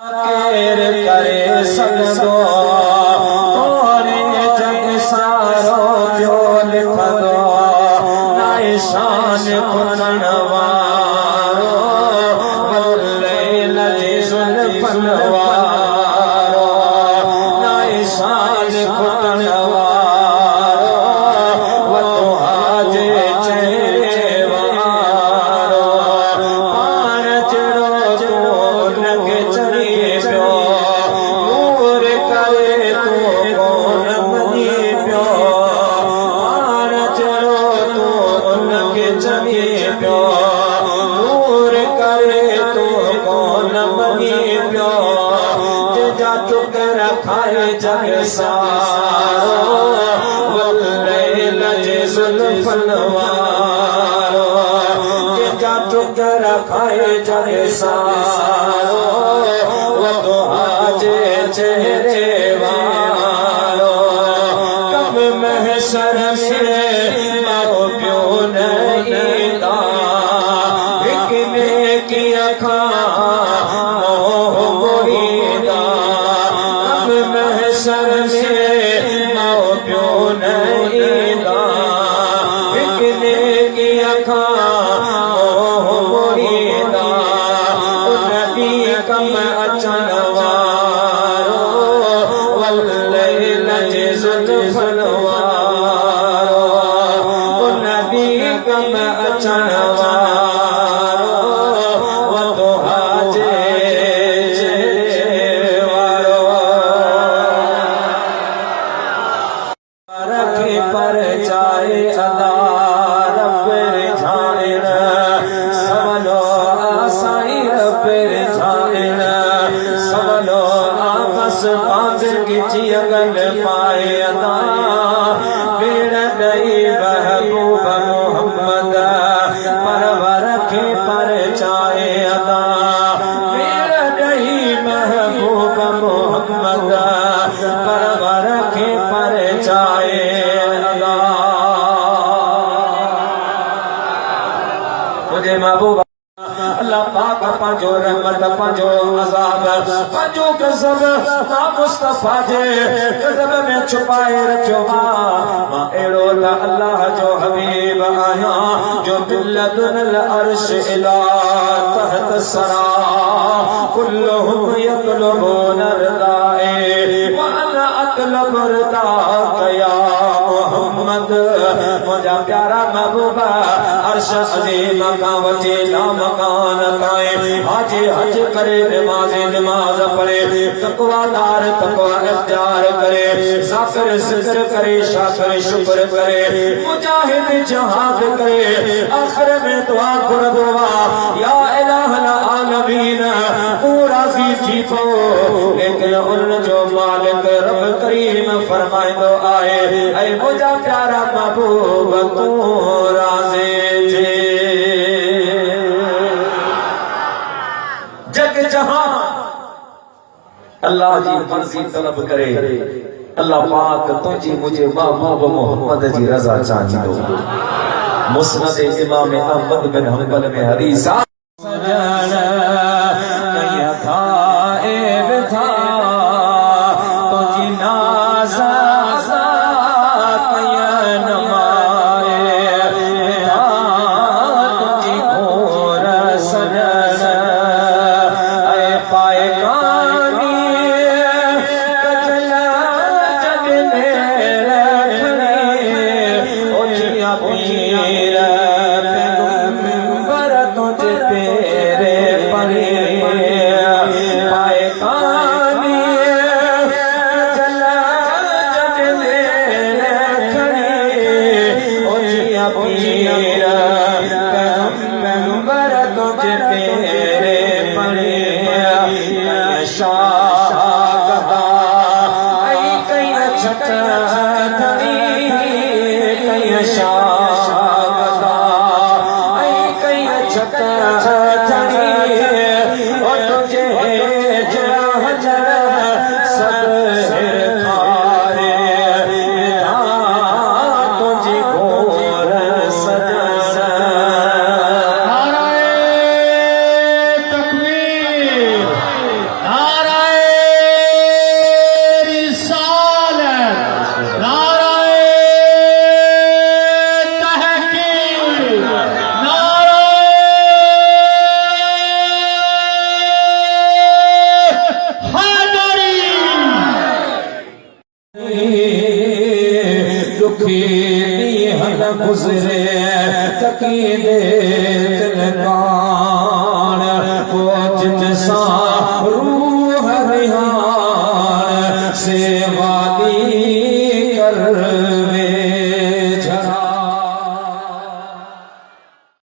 केर करे सघंदो तोरे जग सारो पियो लिखंदो नाए शान खुलण वारो वल्लैल जी ज़ुल्फ़न वारो नाए शान खुलण वारो वतुहा जे चेहरे वारो पाण जहिड़ो तूं उनखे चढ़ी पियो नूर करे तूं कोन मञी पियो पाण जहिड़ो तूं उनखे चढ़ी पियो नूर करे तूं कोन मञी पियो जंहिंजा टुकर खाए जग सारो वल्लैल जे ज़ुल्फ़न वारो जंहिंजा टुकर खाए जग सारो वतुहा जे चेहरे वारो कब महशर में माउ पियो न ईंदा हिक नेकीअ खां मोह मोहींदा कब महशर में माउ पियो न ईंदा हिक नेकीअ खां मोह मोहींदा उन ॾींहुं कम अचण वारो वल्लैल जे ज़ुल्फ़न वारो उन ॾींहुं कम अचण वारो वतुहा जे चेहरे वारो रखे पर चाहे अदा रब रिझाइण सवलो आसाई रब रिझाइण सवलो आपस बांध गिची अगल पाए अदा भेण ॾई महबूब मोहम्मद परवर खे पर चाहे अदा भेण ॾई महबूब मोहम्मद परवर खे पर चाहे अदा मुझे महबूब अल्लाह पाक पंहिंजो रहमत पंहिंजो अज़ाब पंहिंजो गज़ब मां मुस्तफ़ा जे गज़ब में छुपाए रखियो मां अहिड़ो त अल्लाह जो हबीब आहियां जो बिलदुल अर्श इला तहत सरा कुल्लुहुम यतलबून रदाए व अना अतलब रदाक या मोहम्मद मुंहिंजा प्यारा महबूबा अर्श अज़ीम खां वठी ला मकान ताईं हाजी हज करे नमाज़ पढ़े तक़वादार तक़वा इख्तियार करे ज़ाकिर ज़िक्र करे शाकिर शुक्र करे मुजाहिद जिहाद करे आखिर में दुआ घुरंदो या इलाहल आलमीन तू राज़ी थी पो लेकिन उन जो मालिक रब करीम फरमाईंदो आहे ऐं मुंहिंजा प्यारा महबूब तू राज़ी थी जग जहां अल्लाह जी मर्ज़ी तलब करे अल्लाह पाक तुझी मुझे महबूब मोहम्मद जी रज़ा चाहींदो मुस्नद इमाम अहमद बिन हंबल में हदीस सजन कया था ए था तुझी नाज़ कया नमाए तुझी घोर सजन ऐ पाए कानी कचला जगने रखने ओछिया पीर पैगंबर तुझे तेरे परे पाए कानी कचला जगने रखने ओछिया पीर पैगंबर तुझे तेरे परे दुखी हल गुजरे तकी दे तिलकान वो जिन सा